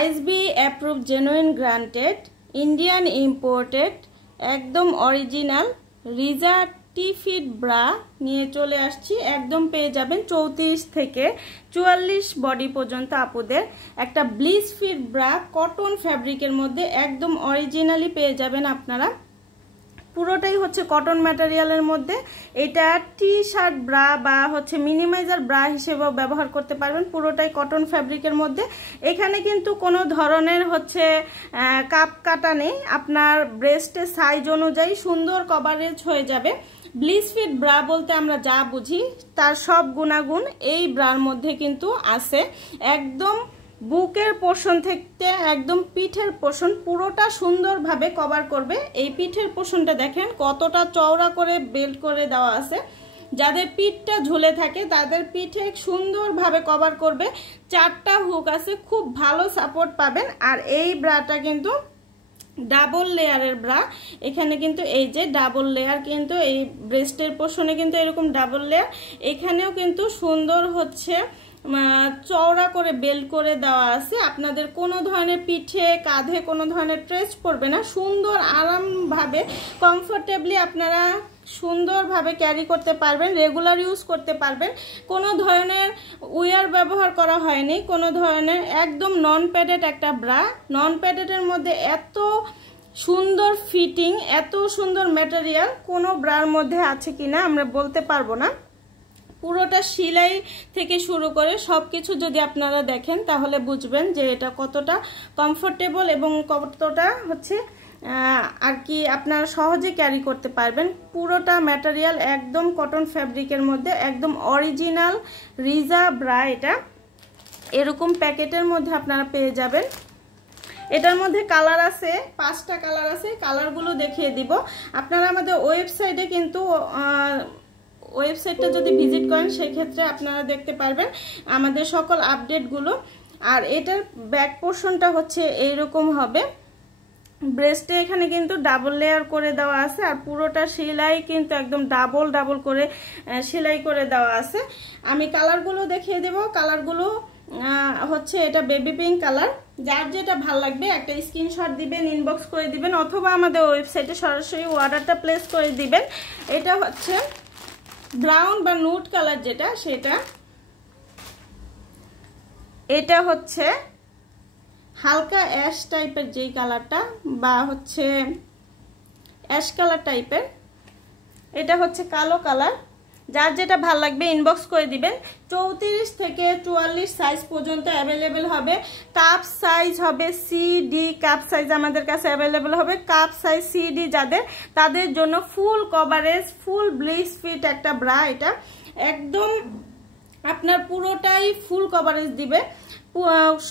ISSB approve genuine granted Indian imported একদম original Reza টি-ফিট bra নিয়ে চলে আসছি। একদম পেয়ে যাবেন 34 থেকে 44 বডি পর্যন্ত আপুদের একটা ব্লিচ ফিট ব্রা কটন ফ্যাব্রিকের মধ্যে একদম অরিজিনালি পেয়ে যাবেন আপনারা। পুরোটাই হচ্ছে কটন ম্যাটেরিয়ালের মধ্যে। এটা টি শার্ট ব্রা বা হচ্ছে মিনিমাইজার ব্রা হিসেবেও ব্যবহার করতে পারবেন। পুরোটাই কটন ফ্যাব্রিকের মধ্যে। এখানে কিন্তু কোনো ধরনের হচ্ছে কাপ কাটা নেই, আপনার ব্রেস্টের সাইজ অনুযায়ী সুন্দর কভারেজ হয়ে যাবে। ব্লিচ ফিট ব্রা বলতে আমরা যা বুঝি তার সব গুণাগুণ এই ব্রার মধ্যে কিন্তু আছে। একদম বুকের পোর্শন থেকে একদম পিঠের পোর্শন পুরোটা সুন্দরভাবে কভার করবে। এই পিঠের পোর্শনটা দেখেন কতটা চওড়া করে বেল্ট করে দেওয়া আছে। যাদের পিঠটা ঝুলে থাকে তাদের পিঠে সুন্দরভাবে কভার করবে। 4টা হুক আছে, খুব ভালো সাপোর্ট পাবেন। আর এই ব্রাটা কিন্তু ডাবল লেয়ারের ব্রা। এখানে কিন্তু এই যে ডাবল লেয়ার, কিন্তু এই ব্রেস্টের পোর্শনে কিন্তু এরকম ডাবল লেয়ার, এখানেও কিন্তু সুন্দর হচ্ছে চওড়া করে বেল্ট করে দেওয়া আছে। আপনাদের কোনো ধরনের পিঠে কাঁধে কোনো ধরনের ট্রেস পড়বে না। সুন্দর আরামভাবে কমফোর্টেবলি আপনারা সুন্দরভাবে ক্যারি করতে পারবেন, রেগুলার ইউজ করতে পারবেন। কোনো ধরনের উইয়ার ব্যবহার করা হয়নি, কোনো ধরনের একদম নন প্যাডেড একটা ব্রা। নন প্যাডেডের মধ্যে এত সুন্দর ফিটিং, এত সুন্দর ম্যাটেরিয়াল কোনো ব্রার মধ্যে আছে কিনা আমরা বলতে পারবো না। পুরোটা সেলাই থেকে শুরু করে সব কিছু যদি আপনারা দেখেন তাহলে বুঝবেন যে এটা কতটা কমফোর্টেবল এবং কতটা হচ্ছে আর কি আপনারা সহজে ক্যারি করতে পারবেন। পুরোটা ম্যাটেরিয়াল একদম কটন ফ্যাব্রিকের মধ্যে একদম অরিজিনাল রিজা ব্রা। এটা এরকম প্যাকেটের মধ্যে আপনারা পেয়ে যাবেন। এটার মধ্যে কালার আছে, 5টা কালার আছে। কালারগুলো দেখিয়ে দিব। আপনারা আমাদের ওয়েবসাইটে কিন্তু ওয়েবসাইটটা যদি ভিজিট করেন সেক্ষেত্রে আপনারা দেখতে পারবেন আমাদের সকল আপডেটগুলো। আর এটার ব্যাক পোর্শনটা হচ্ছে এইরকম হবে। ব্রেস্টে এখানে কিন্তু ডাবল লেয়ার করে দেওয়া আছে আর পুরোটা সেলাই কিন্তু একদম ডাবল করে সেলাই করে দেওয়া আছে। আমি কালারগুলো দেখিয়ে দেব। কালারগুলো হচ্ছে এটা বেবি পিঙ্ক কালার। যার যেটা ভালো লাগবে একটা স্ক্রিনশট দিবেন, ইনবক্স করে দিবেন, অথবা আমাদের ওয়েবসাইটে সরাসরি অর্ডারটা প্লেস করে দিবেন। এটা হচ্ছে ব্রাউন বা নুড কালার যেটা সেটা। এটা হচ্ছে হালকা অ্যাশ টাইপের যেই কালারটা বা হচ্ছে অ্যাশ কালার টাইপের। এটা হচ্ছে কালো কালার। যার যেটা ভালো লাগবে ইনবক্স করে দিবেন। 34 থেকে 44 সাইজ পর্যন্ত অ্যাভেলেবেল হবে। কাপ সাইজ হবে CD, কাপ সাইজ আমাদের কাছে অ্যাভেলেবেল হবে। কাপ সাইজ CD যাদের, তাদের জন্য ফুল কভারেজ ফুল ব্লিচ ফিট একটা ব্রা। এটা একদম আপনার পুরোটাই ফুল কভারেজ দিবে।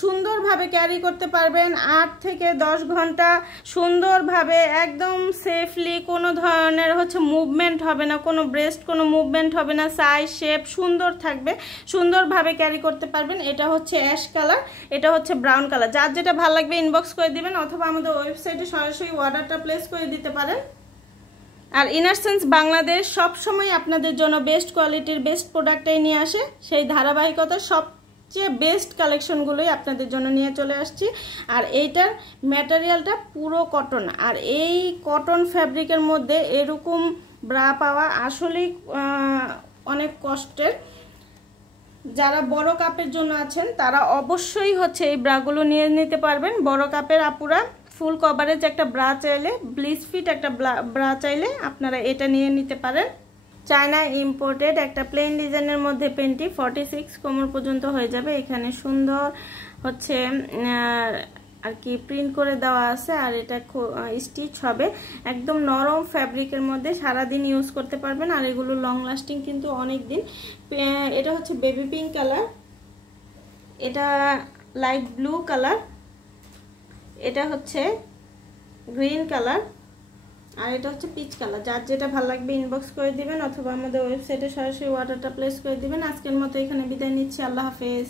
সুন্দরভাবে ক্যারি করতে পারবেন 8 থেকে 10 ঘন্টা সুন্দরভাবে একদম সেফলি। কোনো ধরনের হচ্ছে মুভমেন্ট হবে না, কোনো ব্রেস্ট কোনো মুভমেন্ট হবে না। সাইজ শেপ সুন্দর থাকবে, সুন্দরভাবে ক্যারি করতে পারবেন। এটা হচ্ছে অ্যাশ কালার, এটা হচ্ছে ব্রাউন কালার। যার যেটা ভালো লাগবে ইনবক্স করে দিবেন, অথবা আমাদের ওয়েবসাইটে সরাসরি অর্ডারটা প্লেস করে দিতে পারেন। আর ইনারসেন্স বাংলাদেশ সবসময় আপনাদের জন্য বেস্ট কোয়ালিটির বেস্ট প্রোডাক্টটাই নিয়ে আসে। সেই ধারাবাহিকতার সবচেয়ে বেস্ট কালেকশনগুলোই আপনাদের জন্য নিয়ে চলে আসছি। আর এইটার ম্যাটেরিয়ালটা পুরো কটন। আর এই কটন ফ্যাব্রিকের মধ্যে এরকম ব্রা পাওয়া আসলেই অনেক কষ্টের। যারা বড় কাপের জন্য আছেন তারা অবশ্যই হচ্ছে এই ব্রাগুলো নিয়ে নিতে পারবেন। বড় কাপের আপুরা ফুল কভারেজ একটা ব্রা চাইলে, ব্লিচ ফিট একটা ব্রা চাইলে আপনারা এটা নিয়ে নিতে পারেন। চায়না ইম্পোর্টেড একটা প্লেন ডিজাইনের মধ্যে পেন্টি 46 কোমর পর্যন্ত হয়ে যাবে। এখানে সুন্দর হচ্ছে আর কি প্রিন্ট করে দেওয়া আছে। আর এটা স্টিচ হবে একদম নরম ফ্যাব্রিকের মধ্যে, সারাদিন ইউজ করতে পারবেন। আর এগুলো লং লাস্টিং কিন্তু অনেক দিন। এটা হচ্ছে বেবি পিঙ্ক কালার, এটা লাইট ব্লু কালার, এটা হচ্ছে গ্রিন কালার, আর এটা হচ্ছে পিচ কালার। যার যেটা ভালো লাগবে ইনবক্স করে দিবেন, অথবা আমাদের ওয়েবসাইটে সরাসরি অর্ডারটা প্লেস করে দিবেন। আজকের মতো এখানে বিদায় নিচ্ছি। আল্লাহ হাফেজ।